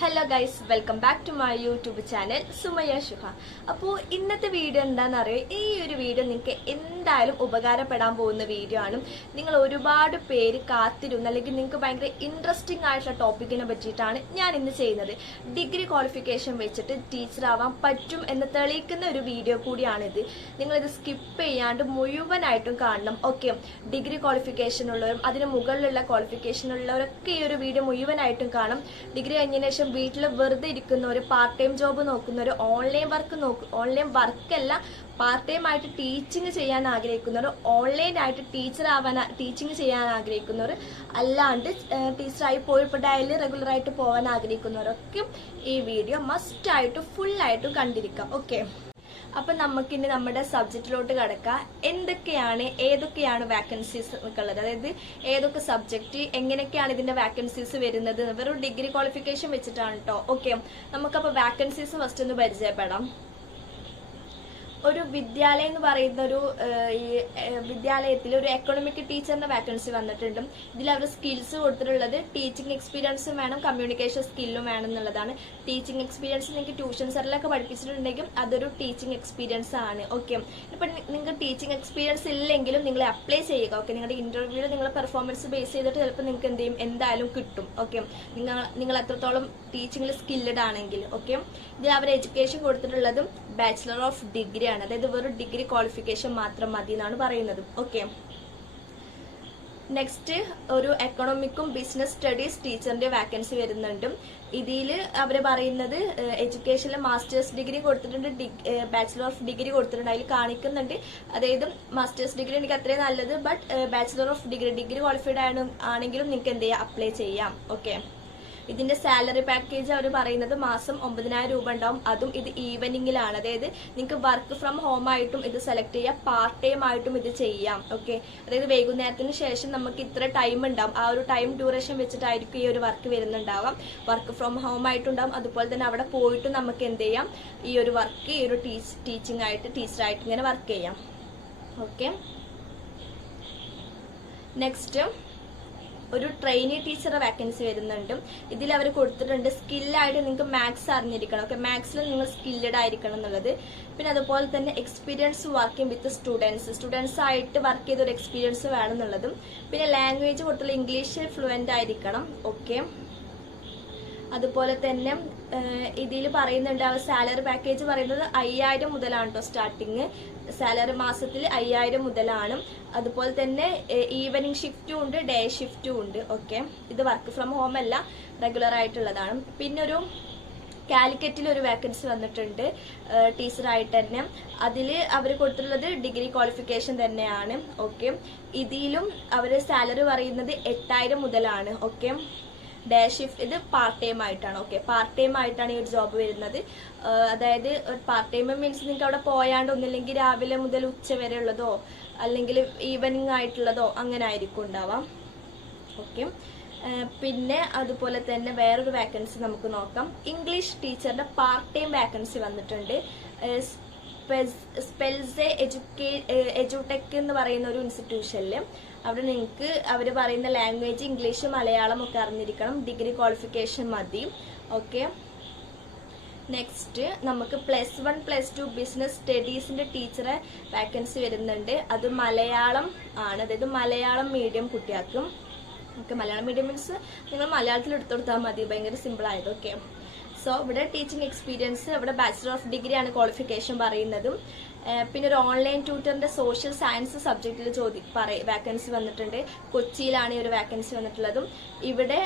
Hello guys welcome back to my YouTube channel Sumaya Shuha അപ്പോൾ ഇന്നത്തെ video എന്താണെന്ന് അറിയോ? ഈ ഒരു വീഡിയോ നിങ്ങൾക്ക് എന്തായാലും ഉപകാരപ്പെടാൻ പോകുന്ന വീഡിയോ ആണ്. നിങ്ങൾ ഒരുപാട് പേര് കാത്തിരുന്ന അല്ലെങ്കിൽ നിങ്ങൾക്ക് ഭയങ്കര ഇൻട്രസ്റ്റിംഗ് ആയിട്ടുള്ള ടോപ്പിക്കിനെ പറ്റിയിട്ടാണ് ഞാൻ ഇന്ന് ചെയ്യുന്നത്. ഡിഗ്രി ക്വാളിഫിക്കേഷൻ വെച്ചിട്ട് ടീച്ചർ ആവാൻ പറ്റും എന്ന് തെളിയിക്കുന്ന ഒരു വീഡിയോ കൂടിയാണിത്. നിങ്ങളിത് സ്കിപ്പ് ചെയ്യാണ്ട് മുഴുവനായിട്ടും കാണണം ഓക്കെ ഡിഗ്രി ക്വാളിഫിക്കേഷൻ ഉള്ളവരും അതിന് മുകളിലുള്ള ക്വാളിഫിക്കേഷൻ ഉള്ളവരൊക്കെ ഈ ഒരു വീഡിയോ മുഴുവനായിട്ടും കാണും ഡിഗ്രി കഴിഞ്ഞതിന് വീട്ടിൽ വെറുതെ ഇരിക്കുന്നവർ പാർട്ട് ടൈം ജോബ് നോക്കുന്നവർ ഓൺലൈൻ വർക്ക് നോക്ക് ഓൺലൈൻ വർക്കല്ല പാർട്ട് ടൈം ആയിട്ട് ടീച്ചിങ് ചെയ്യാൻ ആഗ്രഹിക്കുന്നവർ ഓൺലൈൻ ആയിട്ട് ടീച്ചർ ആവാൻ ടീച്ചിങ് ചെയ്യാൻ ആഗ്രഹിക്കുന്നവർ അല്ലാണ്ട് ടീച്ചറായി പോയിപ്പെട്ടായാലും റെഗുലറായിട്ട് പോകാൻ ആഗ്രഹിക്കുന്നവരൊക്കെ ഈ വീഡിയോ മസ്റ്റായിട്ട് ഫുള്ളായിട്ടും കണ്ടിരിക്കാം. ഓക്കെ അപ്പൊ നമുക്കിനി നമ്മുടെ സബ്ജക്റ്റിലോട്ട് കടക്കാം. എന്തൊക്കെയാണ് ഏതൊക്കെയാണ് വാക്കൻസീസ് ഉള്ളത് അതായത് ഏതൊക്കെ സബ്ജക്റ്റ് എങ്ങനെയൊക്കെയാണ് ഇതിന്റെ വാക്കൻസീസ് വരുന്നത്? വെറും ഡിഗ്രി ക്വാളിഫിക്കേഷൻ വെച്ചിട്ടാണ് കേട്ടോ ഓക്കെ നമുക്കപ്പോ വാക്കൻസീസ് ഫസ്റ്റ് ഒന്ന് പരിചയപ്പെടാം. ഒരു വിദ്യാലയം എന്ന് പറയുന്ന ഒരു ഈ വിദ്യാലയത്തിൽ ഒരു എക്കണോമിക് ടീച്ചറിന്റെ വാക്കൻസി വന്നിട്ടുണ്ട്. ഇതിൽ അവർ സ്കിൽസ് കൊടുത്തിട്ടുള്ളത് ടീച്ചിങ് എക്സ്പീരിയൻസും വേണം കമ്മ്യൂണിക്കേഷൻ സ്കില്ലും വേണം എന്നുള്ളതാണ്. ടീച്ചിങ് എക്സ്പീരിയൻസ് നിങ്ങൾക്ക് ട്യൂഷൻ സെറിലൊക്കെ പഠിപ്പിച്ചിട്ടുണ്ടെങ്കിൽ അതൊരു ടീച്ചിങ് എക്സ്പീരിയൻസ് ആണ്. ഓക്കെ ഇപ്പൊ നിങ്ങൾക്ക് ടീച്ചിങ് എക്സ്പീരിയൻസ് ഇല്ലെങ്കിലും നിങ്ങൾ അപ്ലൈ ചെയ്യുക. ഓക്കെ നിങ്ങളുടെ ഇന്റർവ്യൂവിൽ നിങ്ങൾ പെർഫോമൻസ് ബേസ് ചെയ്തിട്ട് ചിലപ്പോൾ നിങ്ങൾക്ക് എന്ത് ചെയ്യും? എന്തായാലും കിട്ടും. ഓക്കെ നിങ്ങൾ നിങ്ങൾ എത്രത്തോളം ടീച്ചിങ്ങിൽ സ്കില്ലഡ് ആണെങ്കിൽ. ഓക്കെ ഇതിൽ അവർ എഡ്യൂക്കേഷൻ കൊടുത്തിട്ടുള്ളതും ബാച്ചിലർ ഓഫ് ഡിഗ്രി ആണ് അതായത് വെറും ഡിഗ്രി ക്വാളിഫിക്കേഷൻ മാത്രം മതി എന്നാണ് പറയുന്നത്. ഓക്കെ നെക്സ്റ്റ് ഒരു എക്കണോമിക്കും ബിസിനസ് സ്റ്റഡീസ് ടീച്ചറിന്റെ വാക്കൻസി വരുന്നുണ്ട്. ഇതിൽ അവർ പറയുന്നത് എഡ്യൂക്കേഷനിൽ മാസ്റ്റേഴ്സ് ഡിഗ്രി കൊടുത്തിട്ടുണ്ട് ബാച്ചിലർ ഓഫ് ഡിഗ്രി കൊടുത്തിട്ടുണ്ട്. അതിൽ കാണിക്കുന്നുണ്ട്. അതായത് മാസ്റ്റേഴ്സ് ഡിഗ്രി എനിക്ക് അത്രയും നല്ലത് but bachelor of degree degree qualified ആണ് ആണെങ്കിലും നിങ്ങൾക്ക് എന്ത് ചെയ്യാം? അപ്ലൈ ചെയ്യാം. ഓക്കെ ഇതിന്റെ സാലറി പാക്കേജ് അവർ പറയുന്നത് മാസം ഒമ്പതിനായിരം രൂപ ഉണ്ടാവും. അതും ഇത് ഈവനിങ്ങിലാണ് അതായത് നിങ്ങൾക്ക് വർക്ക് ഫ്രം ഹോം ആയിട്ടും ഇത് സെലക്ട് ചെയ്യാം. പാർട്ട് ടൈം ആയിട്ടും ഇത് ചെയ്യാം. ഓക്കെ അതായത് വൈകുന്നേരത്തിന് ശേഷം നമുക്ക് ഇത്ര ടൈം ഉണ്ടാവും. ആ ഒരു ടൈം ഡ്യൂറേഷൻ വെച്ചിട്ടായിരിക്കും ഈ ഒരു വർക്ക് വരുന്നുണ്ടാവാം. വർക്ക് ഫ്രം ഹോം ആയിട്ടുണ്ടാവും അതുപോലെ തന്നെ അവിടെ പോയിട്ട് നമുക്ക് എന്ത് ചെയ്യാം? ഈ ഒരു വർക്ക് ഈ ഒരു ടീച്ച് ടീച്ചിങ് ആയിട്ട് ടീച്ചറായിട്ട് ഇങ്ങനെ വർക്ക് ചെയ്യാം. ഓക്കെ നെക്സ്റ്റ് ഒരു ട്രെയിനി ടീച്ചറുടെ വാക്കൻസി വരുന്നുണ്ട്. ഇതിൽ അവർ കൊടുത്തിട്ടുണ്ട് സ്കില്ലായിട്ട് നിങ്ങൾക്ക് മാത്സ് അറിഞ്ഞിരിക്കണം. ഓക്കെ മാത്സിൽ നിങ്ങൾ സ്കില്ലഡ് ആയിരിക്കണം എന്നുള്ളത്. പിന്നെ അതുപോലെ തന്നെ experience working with students students ആയിട്ട് വർക്ക് ചെയ്ത ഒരു എക്സ്പീരിയൻസ് വേണം എന്നുള്ളതും. പിന്നെ ലാംഗ്വേജ് കൊടുത്തുള്ള ഇംഗ്ലീഷ് ഫ്ലുവന്റ് ആയിരിക്കണം. ഓക്കെ അതുപോലെ തന്നെ ഇതിൽ പറയുന്നുണ്ട് അവ സാലറി പാക്കേജ് പറയുന്നത് അയ്യായിരം മുതലാണ് കേട്ടോ സ്റ്റാർട്ടിങ് സാലറി മാസത്തിൽ അയ്യായിരം മുതലാണ്. അതുപോലെ തന്നെ ഈവനിങ് ഷിഫ്റ്റും ഉണ്ട് ഡേ ഷിഫ്റ്റും ഉണ്ട്. ഓക്കെ ഇത് വർക്ക് ഫ്രം ഹോം അല്ല റെഗുലർ ആയിട്ടുള്ളതാണ്. പിന്നൊരു കാലിക്കറ്റിൽ ഒരു വേക്കൻസി വന്നിട്ടുണ്ട് ടീച്ചറായിട്ട് തന്നെ. അതിൽ അവർ കൊടുത്തിട്ടുള്ളത് ഡിഗ്രി ക്വാളിഫിക്കേഷൻ തന്നെയാണ്. ഓക്കെ ഇതിലും അവർ സാലറി പറയുന്നത് എട്ടായിരം മുതലാണ്. ഓക്കെ ഡേ ഷിഫ്റ്റ് ഇത് പാർട്ട് ടൈം ആയിട്ടാണ്. ഓക്കെ പാർട്ട് ടൈം ആയിട്ടാണ് ഈ ഒരു ജോബ് വരുന്നത്. അതായത് പാർട്ട് ടൈം മീൻസ് നിങ്ങൾക്ക് അവിടെ പോയാണ്ട് ഒന്നില്ലെങ്കിൽ രാവിലെ മുതൽ ഉച്ച വരെ ഉള്ളതോ അല്ലെങ്കിൽ ഈവനിങ് ആയിട്ടുള്ളതോ അങ്ങനെ ആയിരിക്കും ഉണ്ടാവാം. ഓക്കെ പിന്നെ അതുപോലെ തന്നെ വേറൊരു വേക്കൻസി നമുക്ക് നോക്കാം. ഇംഗ്ലീഷ് ടീച്ചറുടെ പാർട്ട് ടൈം വേക്കൻസി വന്നിട്ടുണ്ട്. സ്പെൽസെ എഡ്യൂക്കേ എഡ്യൂടെക് എന്ന് പറയുന്ന ഒരു ഇൻസ്റ്റിറ്റ്യൂഷനിൽ അവിടെ നിങ്ങൾക്ക് അവർ പറയുന്ന ലാംഗ്വേജ് ഇംഗ്ലീഷ് മലയാളം ഒക്കെ അറിഞ്ഞിരിക്കണം. ഡിഗ്രി ക്വാളിഫിക്കേഷൻ മതി. ഓക്കെ നെക്സ്റ്റ് നമുക്ക് plus one plus two business സ്റ്റഡീസിന്റെ ടീച്ചറെ വാക്കൻസി വരുന്നുണ്ട്. അത് മലയാളം ആണ്. അതായത് മലയാളം മീഡിയം കുട്ടിയാക്കും ഓക്കെ മലയാളം മീഡിയം മീൻസ് നിങ്ങൾ മലയാളത്തിൽ എടുത്തു കൊടുത്താൽ മതി. ഭയങ്കര സിമ്പിൾ ആയത്. ഓക്കെ സോ ഇവിടെ ടീച്ചിങ് എക്സ്പീരിയൻസ് ഇവിടെ ബാച്ചിലർ ഓഫ് ഡിഗ്രി ആണ് ക്വാളിഫിക്കേഷൻ പറയുന്നതും. പിന്നെ ഒരു ഓൺലൈൻ ട്യൂട്ടറിന്റെ സോഷ്യൽ സയൻസ് സബ്ജക്റ്റിൽ ചോദി പറയ വാക്കൻസി വന്നിട്ടുണ്ട്. കൊച്ചിയിലാണ് ഈ ഒരു വാക്കൻസി വന്നിട്ടുള്ളതും. ഇവിടെ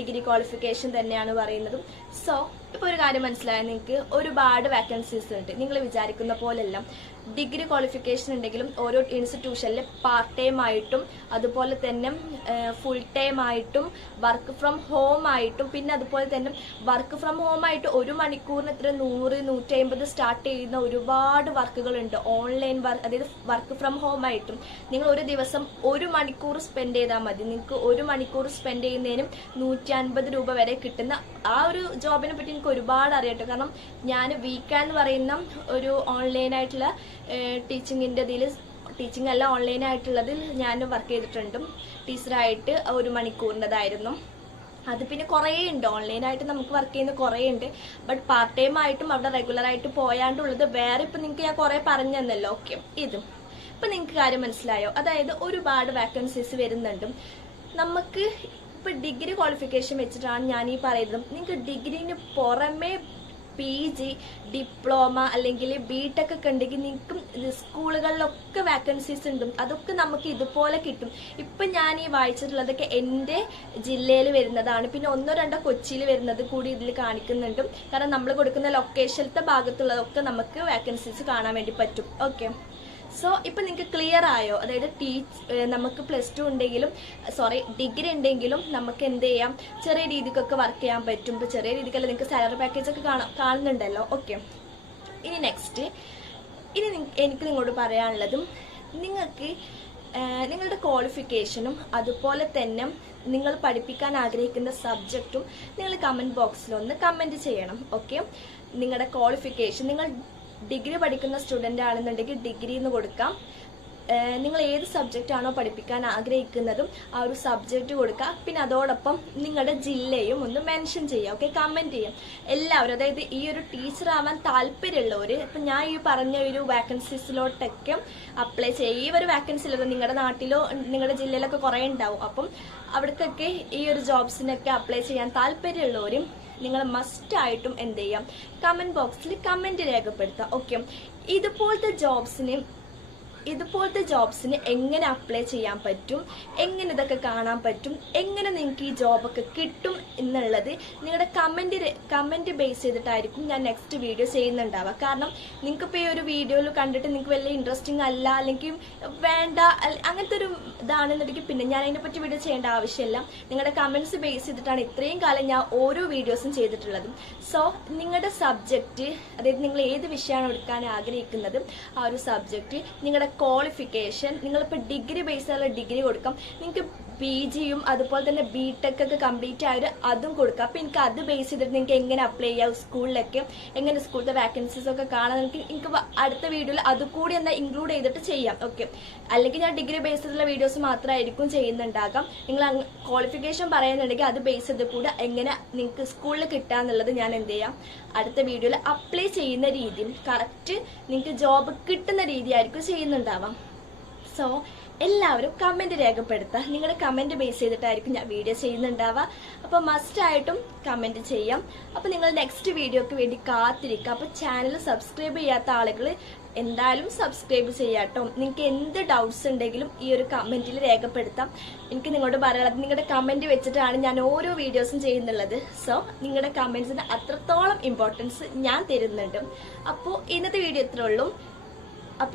ഡിഗ്രി ക്വാളിഫിക്കേഷൻ തന്നെയാണ് പറയുന്നതും. സോ ഇപ്പൊ ഒരു കാര്യം മനസ്സിലായ? നിങ്ങൾക്ക് ഒരുപാട് വാക്കൻസീസ് ഉണ്ട്. നിങ്ങൾ വിചാരിക്കുന്ന പോലെയല്ല. ഡിഗ്രി ക്വാളിഫിക്കേഷൻ ഉണ്ടെങ്കിലും ഓരോ ഇൻസ്റ്റിറ്റ്യൂഷനിൽ പാർട്ട് ടൈം ആയിട്ടും അതുപോലെ തന്നെ ഫുൾ ടൈം ആയിട്ടും വർക്ക് ഫ്രം ഹോം ആയിട്ടും പിന്നെ അതുപോലെ തന്നെ വർക്ക് ഫ്രം ഹോം ആയിട്ട് ഒരു മണിക്കൂറിന് എത്ര? നൂറ് നൂറ്റി അമ്പത് സ്റ്റാർട്ട് ചെയ്യുന്ന ഒരുപാട് വർക്കുകൾ ഉണ്ട്. ഓൺലൈൻ വർക്ക് അതായത് വർക്ക് ഫ്രം ഹോം ആയിട്ടും. നിങ്ങൾ ഒരു ദിവസം ഒരു മണിക്കൂർ സ്പെൻഡ് ചെയ്താൽ മതി. നിങ്ങൾക്ക് ഒരു മണിക്കൂർ സ്പെൻഡ് ചെയ്യുന്നതിനും നൂറ്റി അൻപത് രൂപ വരെ കിട്ടുന്ന ആ ഒരു ജോബിനെ പറ്റി എനിക്ക് ഒരുപാട് അറിയട്ടെ. കാരണം ഞാൻ വീക്ക എന്ന് പറയുന്ന ഒരു ഓൺലൈനായിട്ടുള്ള ടീച്ചിങ്ങിന്റെ ഇതിൽ ടീച്ചിങ് അല്ല ഓൺലൈനായിട്ടുള്ളതിൽ ഞാൻ വർക്ക് ചെയ്തിട്ടുണ്ട്. ടീച്ചറായിട്ട് ഒരു മണിക്കൂറിന്റെതായിരുന്നു. അത് പിന്നെ കുറേ ഉണ്ട് ഓൺലൈനായിട്ട് നമുക്ക് വർക്ക് ചെയ്യുന്ന കുറേ ഉണ്ട് ബട്ട് പാർട്ട് ടൈം ആയിട്ടും അവിടെ റെഗുലറായിട്ട് പോയാണ്ടുള്ളത് വേറെ ഇപ്പം നിങ്ങൾക്ക് ഞാൻ കുറേ പറഞ്ഞു തന്നല്ലോ ഓക്കെ ഇതും. ഇപ്പം നിങ്ങൾക്ക് കാര്യം മനസ്സിലായോ? അതായത് ഒരുപാട് വാക്കൻസീസ് വരുന്നുണ്ട്. നമുക്ക് ഇപ്പം ഡിഗ്രി ക്വാളിഫിക്കേഷൻ വെച്ചിട്ടാണ് ഞാൻ ഈ പറയുന്നത്. നിങ്ങൾക്ക് ഡിഗ്രീന് പുറമേ പി ജി ഡിപ്ലോമ അല്ലെങ്കിൽ ബി ടെക് ഒക്കെ ഉണ്ടെങ്കിൽ നിങ്ങൾക്ക് സ്കൂളുകളിലൊക്കെ വാക്കൻസീസ് ഉണ്ട്. അതൊക്കെ നമുക്ക് ഇതുപോലെ കിട്ടും. ഇപ്പം ഞാൻ ഈ വായിച്ചിട്ടുള്ളതൊക്കെ എന്റെ ജില്ലയിൽ വരുന്നതാണ്. പിന്നെ ഒന്നോ രണ്ടോ കൊച്ചിയിൽ വരുന്നത് കൂടി ഇതിൽ കാണിക്കുന്നുണ്ട്. കാരണം നമ്മൾ കൊടുക്കുന്ന ലൊക്കേഷനത്തെ ഭാഗത്തുള്ളതൊക്കെ നമുക്ക് വാക്കൻസീസ് കാണാൻ വേണ്ടി പറ്റും. ഓക്കെ സോ ഇപ്പം നിങ്ങൾക്ക് ക്ലിയർ ആയോ? അതായത് ടീച്ച് നമുക്ക് പ്ലസ് ടു ഉണ്ടെങ്കിലും സോറി ഡിഗ്രി ഉണ്ടെങ്കിലും നമുക്ക് എന്ത് ചെയ്യാം? ചെറിയ രീതിക്കൊക്കെ വർക്ക് ചെയ്യാൻ പറ്റും. ഇപ്പോൾ ചെറിയ രീതിക്കല്ല നിങ്ങൾക്ക് സാലറി പാക്കേജ് ഒക്കെ കാണാം കാണുന്നുണ്ടല്ലോ. ഓക്കെ ഇനി നെക്സ്റ്റ് ഇനി എനിക്ക് നിങ്ങളോട് പറയാനുള്ളതും നിങ്ങൾക്ക് നിങ്ങളുടെ ക്വാളിഫിക്കേഷനും അതുപോലെ തന്നെ നിങ്ങൾ പഠിപ്പിക്കാൻ ആഗ്രഹിക്കുന്ന സബ്ജക്റ്റും നിങ്ങൾ കമന്റ് ബോക്സിലൊന്ന് കമന്റ് ചെയ്യണം. ഓക്കെ നിങ്ങളുടെ ക്വാളിഫിക്കേഷൻ നിങ്ങൾ ഡിഗ്രി പഠിക്കുന്ന സ്റ്റുഡന്റ് ആണെന്നുണ്ടെങ്കിൽ ഡിഗ്രി എന്ന് കൊടുക്കാം. നിങ്ങൾ ഏത് സബ്ജക്റ്റ് ആണോ പഠിപ്പിക്കാൻ ആഗ്രഹിക്കുന്നതും ആ ഒരു സബ്ജക്റ്റ് കൊടുക്കുക. പിന്നെ അതോടൊപ്പം നിങ്ങളുടെ ജില്ലയും ഒന്ന് മെൻഷൻ ചെയ്യുക ഓക്കെ? കമന്റ് ചെയ്യാം എല്ലാവരും അതായത് ഈ ഒരു ടീച്ചർ ആവാൻ താല്പര്യമുള്ളവർ ഇപ്പം ഞാൻ ഈ പറഞ്ഞ ഒരു വാക്കൻസീസിലോട്ടൊക്കെ അപ്ലൈ ചെയ്യുക ഈ ഒരു വാക്കൻസിയിലൊക്കെ നിങ്ങളുടെ നാട്ടിലോ നിങ്ങളുടെ ജില്ലയിലൊക്കെ കുറേ ഉണ്ടാവും. അപ്പം അവിടേക്കൊക്കെ ഈ ഒരു ജോബ്സിനൊക്കെ അപ്ലൈ ചെയ്യാൻ താല്പര്യമുള്ളവരും നിങ്ങൾ മസ്റ്റ് ആയിട്ടും എന്ത് ചെയ്യാം കമന്റ് ബോക്സിൽ കമന്റ് രേഖപ്പെടുത്തുക ഓക്കെ ഇതുപോലത്തെ ജോബ്സിന് ഇതുപോലത്തെ ജോബ്സിന് എങ്ങനെ അപ്ലൈ ചെയ്യാൻ പറ്റും? എങ്ങനെ ഇതൊക്കെ കാണാൻ പറ്റും? എങ്ങനെ നിങ്ങൾക്ക് ഈ ജോബൊക്കെ കിട്ടും എന്നുള്ളത് നിങ്ങളുടെ കമന്റ് കമന്റ് ബേസ് ചെയ്തിട്ടായിരിക്കും ഞാൻ നെക്സ്റ്റ് വീഡിയോ ചെയ്യുന്നുണ്ടാവുക. കാരണം നിങ്ങൾക്കിപ്പോൾ ഈ ഒരു വീഡിയോയിൽ കണ്ടിട്ട് നിങ്ങൾക്ക് വലിയ ഇൻട്രസ്റ്റിംഗ് അല്ല അല്ലെങ്കിൽ വേണ്ട അങ്ങനത്തെ ഒരു ഇതാണെന്നുണ്ടെങ്കിൽ പിന്നെ ഞാൻ അതിനെപ്പറ്റി വീഡിയോ ചെയ്യേണ്ട ആവശ്യമില്ല. നിങ്ങളുടെ കമന്റ്സ് ബേസ് ചെയ്തിട്ടാണ് ഇത്രയും കാലം ഞാൻ ഓരോ വീഡിയോസും ചെയ്തിട്ടുള്ളത്. സോ നിങ്ങളുടെ സബ്ജക്റ്റ് അതായത് നിങ്ങൾ ഏത് വിഷയമാണ് എടുക്കാൻ ആഗ്രഹിക്കുന്നത് ആ ഒരു സബ്ജക്റ്റ് നിങ്ങളുടെ ക്വാളിഫിക്കേഷൻ നിങ്ങളിപ്പോൾ ഡിഗ്രി ബേസ് ആയുള്ള ഡിഗ്രി കൊടുക്കാം. നിങ്ങൾക്ക് പി ജിയും അതുപോലെ തന്നെ ബി ടെക് ഒക്കെ കംപ്ലീറ്റ് ആയത് അതും കൊടുക്കുക അപ്പോൾ എനിക്ക് അത് ബേസ് ചെയ്തിട്ട് നിങ്ങൾക്ക് എങ്ങനെ അപ്ലൈ ചെയ്യാം സ്കൂളിലൊക്കെ എങ്ങനെ സ്കൂളിലെ വാക്കൻസീസ് ഒക്കെ കാണാൻ നിങ്ങൾക്ക് എനിക്ക് അടുത്ത വീഡിയോയിൽ അത് കൂടി എന്താ ഇൻക്ലൂഡ് ചെയ്തിട്ട് ചെയ്യാം. ഓക്കെ അല്ലെങ്കിൽ ഞാൻ ഡിഗ്രി ബേസ് ചെയ്തിട്ടുള്ള വീഡിയോസ് മാത്രമായിരിക്കും ചെയ്യുന്നുണ്ടാകാം. നിങ്ങൾ ക്വാളിഫിക്കേഷൻ പറയുന്നുണ്ടെങ്കിൽ അത് ബേസ് ചെയ്ത് കൂടെ എങ്ങനെ നിങ്ങൾക്ക് സ്കൂളിൽ കിട്ടാന്നുള്ളത് ഞാൻ എന്ത് ചെയ്യാം? അടുത്ത വീഡിയോയിൽ അപ്ലൈ ചെയ്യുന്ന രീതിയും കറക്റ്റ് നിങ്ങൾക്ക് ജോബ് കിട്ടുന്ന രീതിയായിരിക്കും ചെയ്യുന്നുണ്ടാവാം. സോ എല്ലാവരും കമന്റ് രേഖപ്പെടുത്തുക. നിങ്ങൾ കമന്റ് ബേസ് ചെയ്തിട്ടായിരിക്കും ഞാൻ വീഡിയോ ചെയ്യുന്നുണ്ടാവുക. അപ്പോൾ മസ്റ്റ് ആയിട്ടും കമന്റ് ചെയ്യാം. അപ്പോൾ നിങ്ങൾ നെക്സ്റ്റ് വീഡിയോക്ക് വേണ്ടി കാത്തിരിക്കുക. അപ്പോൾ ചാനൽ സബ്സ്ക്രൈബ് ചെയ്യാത്ത ആളുകൾ എന്തായാലും സബ്സ്ക്രൈബ് ചെയ്യാട്ടോ നിങ്ങൾക്ക് എന്ത് ഡൗട്ട്സ് ഉണ്ടെങ്കിലും ഈ ഒരു കമന്റിൽ രേഖപ്പെടുത്താം. എനിക്ക് നിങ്ങളോട് പറയാനുള്ളത് നിങ്ങളുടെ കമന്റ് വെച്ചിട്ടാണ് ഞാൻ ഓരോ വീഡിയോസും ചെയ്യുന്നുള്ളത്. സോ നിങ്ങളുടെ കമന്റ്സിന് അത്രത്തോളം ഇമ്പോർട്ടൻസ് ഞാൻ തരുന്നുണ്ട്. അപ്പോൾ ഇന്നത്തെ വീഡിയോ ഇത്രേ ഉള്ളൂ.